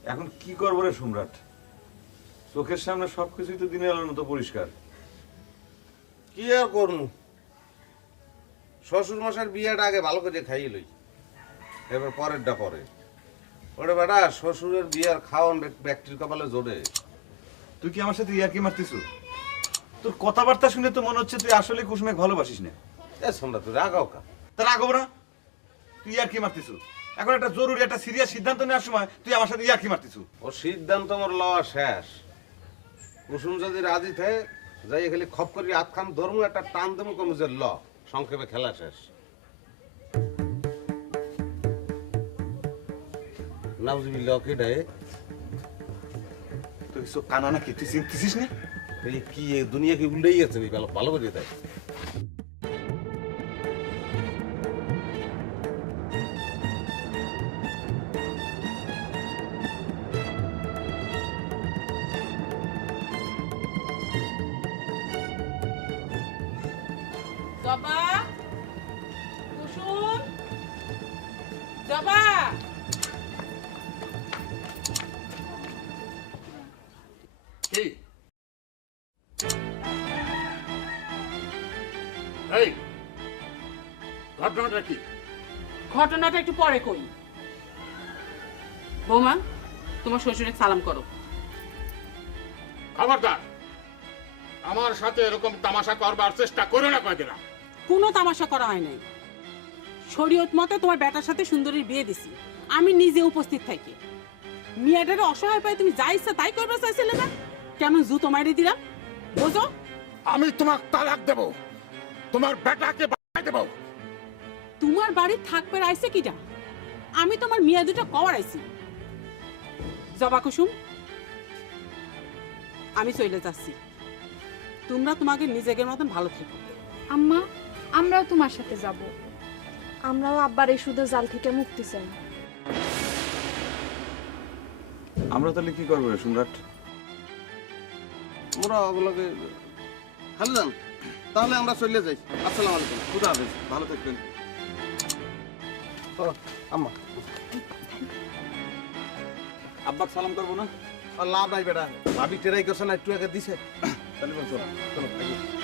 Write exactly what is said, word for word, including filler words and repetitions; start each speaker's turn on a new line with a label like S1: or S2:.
S1: এখন কি করবো রে সম্রাট? চোখের সামনে সবকিছুই তো দিনের আলোর মতো পরিষ্কার।
S2: কি আর করবো, শ্বশুর মশার বিয়েটা আগে ভালো করে খাইয়ে লই, এবার পরেরটা পরে। ওরে বেটা, শ্বশুরের বিয়ার খাওয়ান ব্যক্তির কপালে জোরে।
S1: তুই কি আমার সাথে ইয়ার্কি মারতিস? তোর কথাবার্তা শুনে তো মনে হচ্ছে তুই আসলে কুসুমে ভালোবাসিস না।
S2: এ সম্রাট, তুই রাগাও কা?
S1: তার রাগব না, তুই ইয়ার্কি মারতিস। এখন একটা জরুরি একটা সিরিয়াস সিদ্ধান্ত নেওয়ার সময় তুই আমার সাথে ইয়ার্কি মারতিস।
S2: ও সিদ্ধান্ত আমার লওয়া শেষ। কুসুম যদি রাজি থাকে, যাই খালি খপ করি হাত খান ধরমু, একটা টান দেবো কমিজের ল, সংক্ষেপে খেলা শেষ। নাউজুবিল্লাহ, কি রে?
S1: তুই সব কানা নাকি? তুই চিনতিস না?
S2: এই কি এ দুনিয়া কি উল্টেই গেছে? ভালো ভালো করে দেয়।
S3: জবা, কুসুম, জবা।
S4: কি এই ঘটনাটা কি?
S3: ঘটনাটা একটু পরে কই। বৌমা, তোমার শ্বশুরে সালাম করো।
S4: খবরদার, আমার সাথে এরকম তামাশা করবার চেষ্টা করো না, কয়ে দিলাম।
S3: কোনো তামাশা করা হয় নাই। শরীয়ত মতে তোমার বেটার সাথে সুন্দরীর বিয়ে দিছি, আমি নিজে উপস্থিত থাকি। মিয়াটারে অসহায় পাই তুমি যা ইচ্ছা তাই করবে চাইছিলে না? কেমন জুতো মাইরে দিলাম বোঝো?
S4: আমি তোমার তালাক দেব, তোমার বেটাকে বাড়াই দেব।
S3: তোমার বাড়ি থাকবে আইছে কিটা? আমি তোমার মিয়া দুটো কওয়ার আইছি। জবা কুসুম, আমি চলে যাচ্ছি। তোমরা তোমাকে নিজেদের মতন ভালো থেকো।
S5: আম্মা, আমরাও তোমার সাথে যাব। আমরাও আব্বার এই সুদের জাল থেকে মুক্তি চাই।
S1: আমরা তাহলে কি করবো রে সম্রাট?
S2: আমরা ওগুলোকে ভালো যান, তাহলে আমরা চলে যাই। আসসালামু আলাইকুম।
S1: খুদা হাফেজ, ভালো থাকবেন।
S2: ও, আম্মা,
S1: আব্বাক সালাম করবো না?
S2: আর লাভ নাই বেটা, ভাবি টেরাই করছে না, একটু আগে দিছে।
S1: তাহলে বল চল।
S2: চলো।